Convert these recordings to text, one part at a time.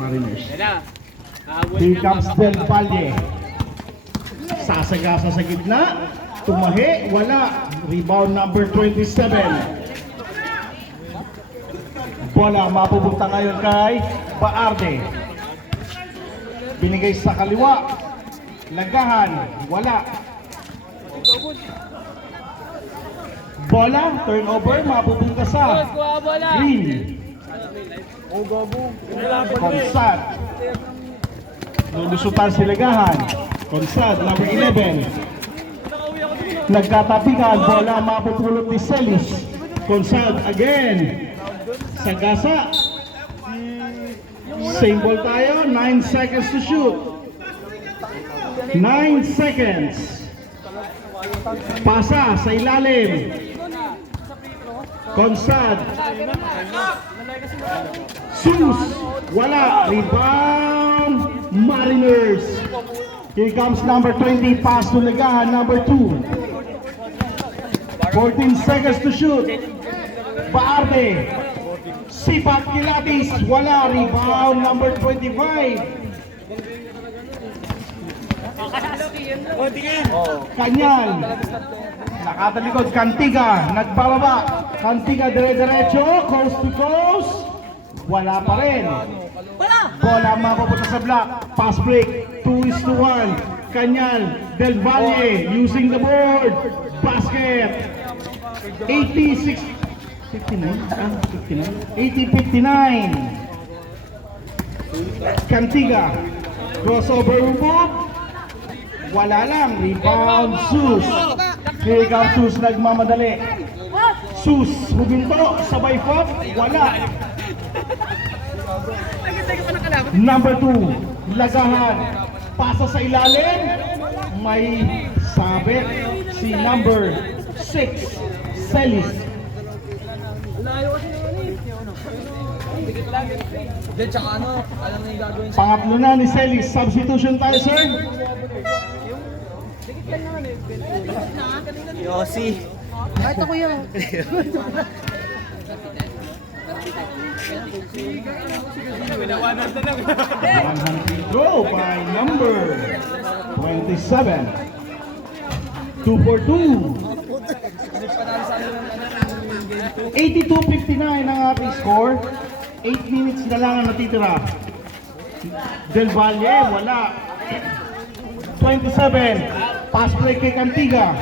Mariners. Here comes Del Valle. Sasagasa sa gitna. Tumahi, wala. Rebound number 27. Bola mapupunta ngayon kay Baarde. Binigay sa kaliwa. Lagahan, wala. Bola, turnover, mapupunta sa Green. Konsad. Lulusutan si Lagahan. Konsad, number 11. Nagtatapikan, bola mapupulot ni Celis. Konsad again. Sagasa. Same ball tayo, 9 seconds to shoot. 9 seconds. Pasa sa ilalim. Konsad. Sus. Wala. Rebound. Mariners. Here comes number 20. Pass to Lagahan. Number 2. 14 seconds to shoot. Baarde. Sipat Kilatis. Wala. Rebound. Number 25. Kanyal. Nakatalikod. Cantiga. Nagbababa. Cantiga dire-diretso. Coast to coast. Wala pa rin. Bola mapupunta sa block. Pass break. 2-1. Kanyal. Del Valle using the board. Basket. 86. 59. 80-59. Cantiga. Crossover move. Wala lang. Rebound. Sus. Here comes Sus. Nagmamadali. Sus. Huminto. Sabay pop. Wala. Number 2. Lagahan. Pasa sa ilalim. May sabit si number 6. Celis. Pangatlo na ni Celis. Substitution tayo, sir. Yossi. Kahit ako yan. 100 throw by number 27. 2 for 2. 82-59 ang ating score. 8 minutes na lang ang natitira. Del Valle, wala. 27. Pass play kay Cantiga.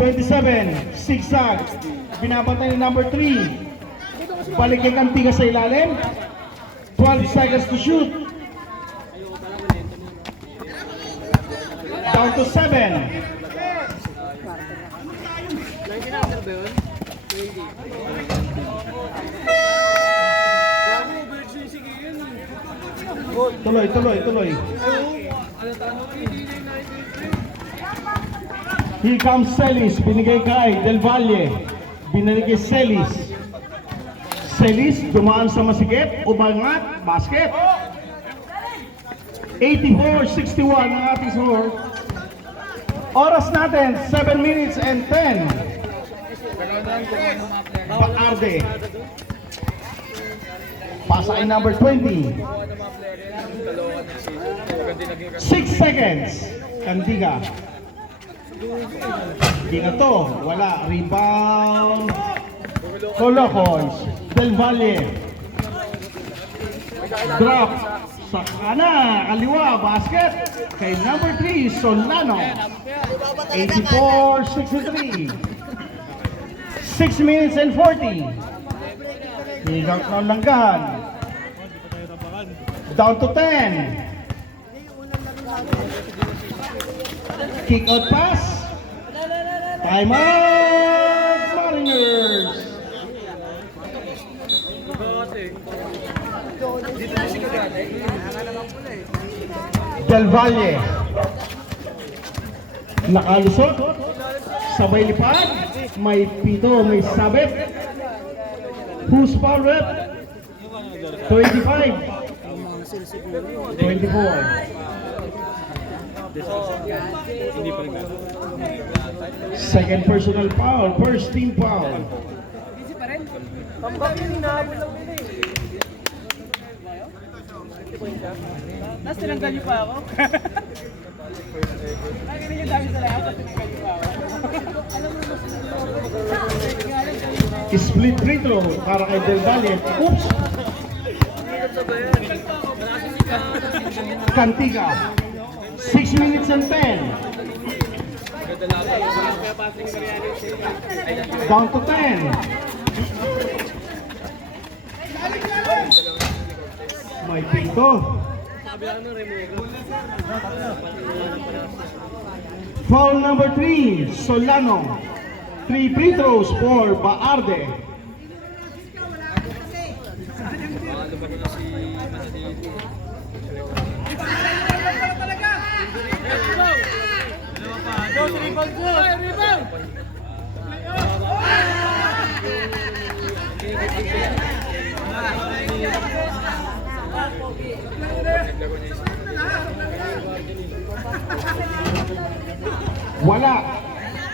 27. Zigzag. Binabantay ni number 3. Balik kay Cantiga sa ilalim. 12 seconds to shoot. Down to 7. Tuloy. Here comes Celis. Binigay kay Del Valle. Binigay kay Celis. Celis, dumaan sa masikip, umangat, basket. 84-61 ang ating score. Oras natin, 7 minutes and 10. Baarde. Pasa ay number 20. 6 seconds. Cantiga. Hindi na to. Wala. Rebound. Colocos. Del Valle. Drop. Sa kaliwa. Basket. Kay number 3. Solano. 84-63. 6 minutes and 40. Higang ng Langgahan. Down to 10. Kick out pass. Time out, Mariners. Del Valle. Nakalusot. Sabay lipad. May pito, may sabit. Who's foul rep? 25. 24. Second personal foul. First team foul. Tapos tinanggal niyo pa ako? Nakikita niyo dami sa lahat, tapos tinanggal niyo pa ako? Split free throw para kay Del Valle. Oops! Cantiga. 6 minutes and 10. Down to 10. May pinto. Foul number 3, Solano. 3 free throws for Baarde. Wala.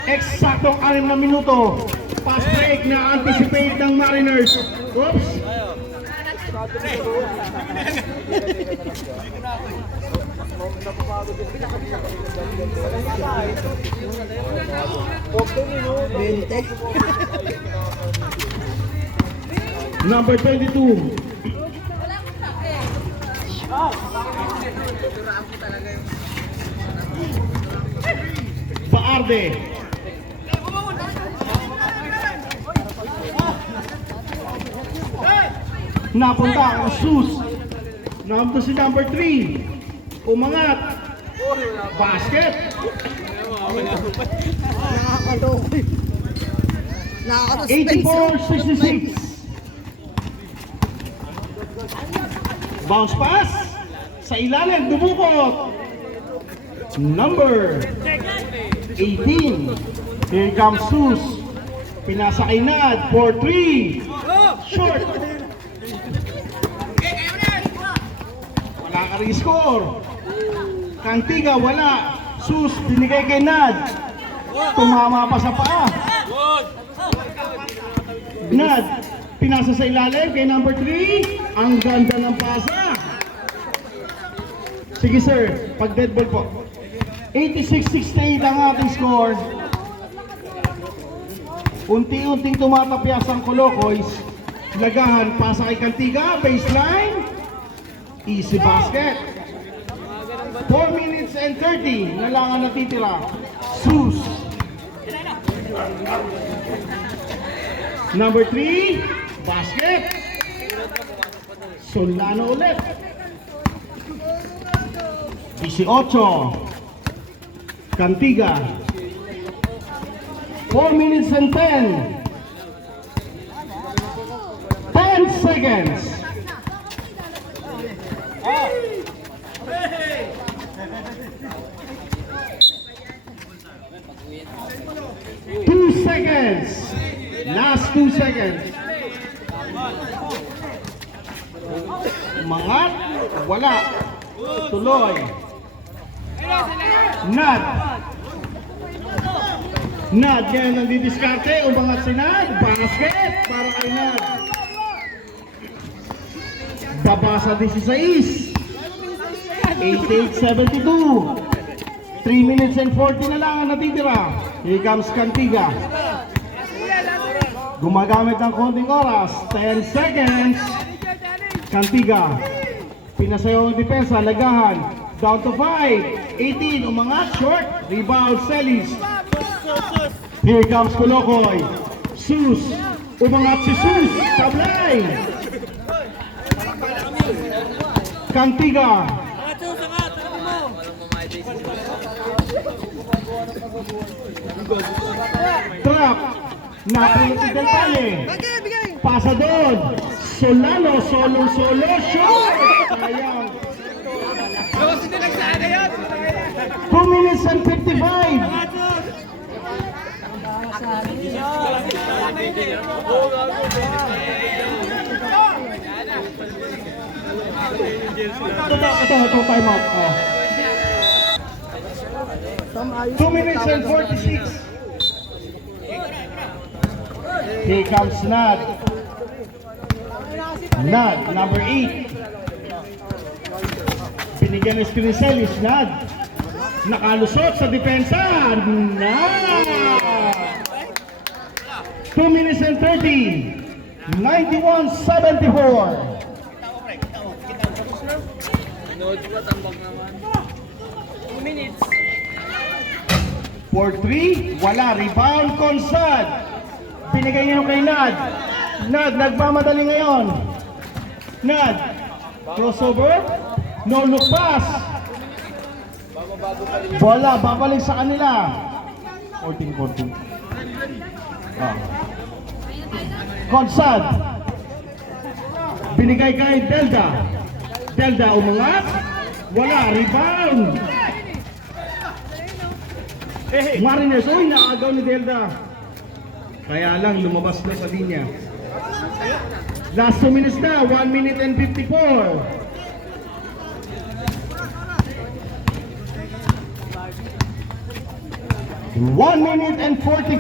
Eksaktong 6 na minuto. Fast break na anticipate ng Mariners. Oops. Number 22. Baarde. Napunta ang Sus. Napunta si number 3. Umangat. Basket. Nakakalokoy. Nakakalokoy. 84-66. Bounce pass. Sa ilalim, dumukot. Number 18. Here comes Sus. Pinasa kay Nad for 3. Short. Wala ka rin score. Cantiga wala. Sus binigay kay Nad. Tumama pa sa paa. Nad pinasa sa ilalim kay number 3. Ang ganda ng pasa. Sige sir, pag dead ball po. 86-68 ang ating score. Unti-unting tumatapyas ang Colocoys. Lagahan, pasa kay Cantiga, baseline. Easy basket. 4 minutes and 30 na lang ang natitira. Sus. Number 3, basket. Solano ulit. 18. Cantiga. 4 minutes and 10. 10 seconds. Two seconds. Last 2 seconds. Mangat. Wala. Tuloy. Nad. Nad, yan ang didiskarte. Umangat si Nad. Basket para kay Nad. Baba sa 16. 88-72. 3 minutes and 40 na lang ang natitira. Here comes Cantiga. Gumagamit ng konting oras. 10 seconds. Cantiga. Pinasayaw ang depensa. Lagahan. Down to 5. 18. Umangat. Short. Rebound. Celis. Here comes Colocoy. Sus. Umangat si Sus. Tablay. Cantiga. Trap. Napulot si Del Valle. Pasa doon. Solano. Solo. Short. Sayang. 2 minutes and 55. Ito, time out. 2 minutes and 46. Here comes Nad. Nad, number 8. Binigyan ng Spinicelis, Nad. Nakalusot sa depensa. Nad! 2 minutes and 30. 91-74. Nood ko, tambak naman. 2 minutes. For 3, wala. Rebound, Consad. Binigay niyo kay Nad. Nad, nagmamadali ngayon. Nad, crossover. No look pass. Bola, babalik sa kanila. 14-14. Ah. Consad. Binigay kay Delda. Delda umangat. Wala, rebound. Mariners, uy, naagaw ni Delda. Kaya lang, lumabas na sa linya. Last 2 minutes na, 1 minute and 54. One minute and 45.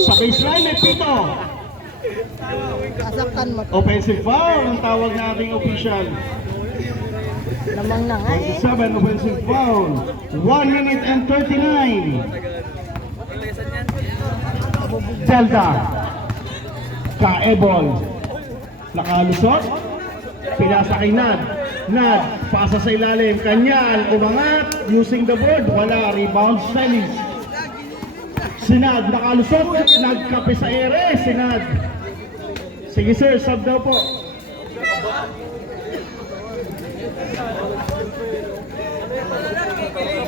Sa baseline, may pito. Sasaktan mo. Offensive foul ang tawag na ating official. Lamang na nga eh. 7 offensive foul. 1 minute and 39. Delta. Kaebol. Nakalusot. Pinasa kay Nad. Nad. Pasa sa ilalim. Kanyan. Umangat. Using the board. Wala. Rebound. Celis. Sinad. Nakalusot. Nagkape sa ere. Sinad. Sige sir. Sub daw po.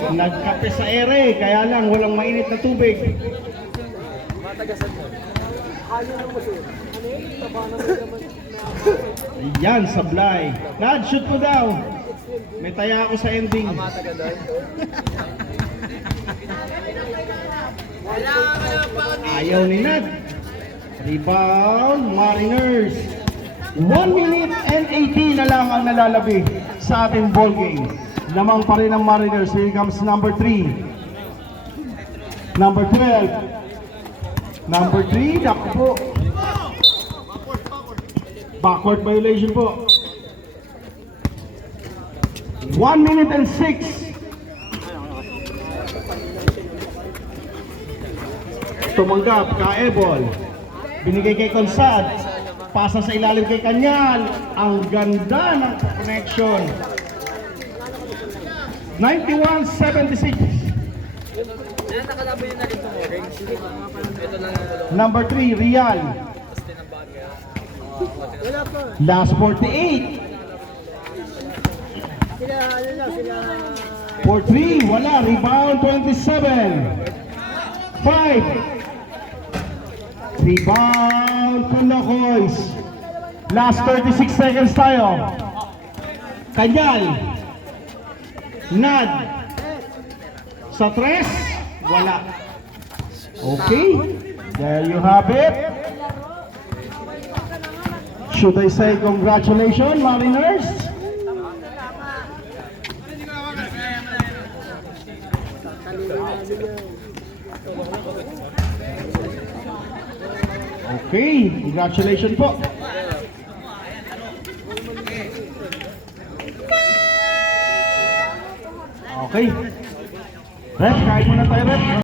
Nagkape sa ere, kaya lang walang mainit na tubig. Ayan, sablay. Nad, shoot mo daw. May taya ako sa ending. Ayaw ni Nad. Rebound, Mariners. 1 minute and 18 na lang ang nalalabi sa ating ball game. Lamang pa rin ang Mariners. Here comes number 3. Number 12. Number 3, naku po. Backward violation po. 1 minute and 6. Tumanggap, Kaebol. Binigay kay Consad. Pasa sa ilalim kay Kanyal. Ang ganda ng connection. 91-76. Nakalaban yun na rin tomorrow. Ito lang ang dalawa. Number 3, Rial. Tapos tinambaan kaya. Last 48. For 3, wala. Rebound 27. 5. Rebound Kundakoys. Last 36 seconds tayo. Kanyal. Nad. Sa 3, wala. Okay. There you have it. Should I say congratulations, Mariners? Okay, congratulations po. Okay. Ref, kain muna tayo, Ref.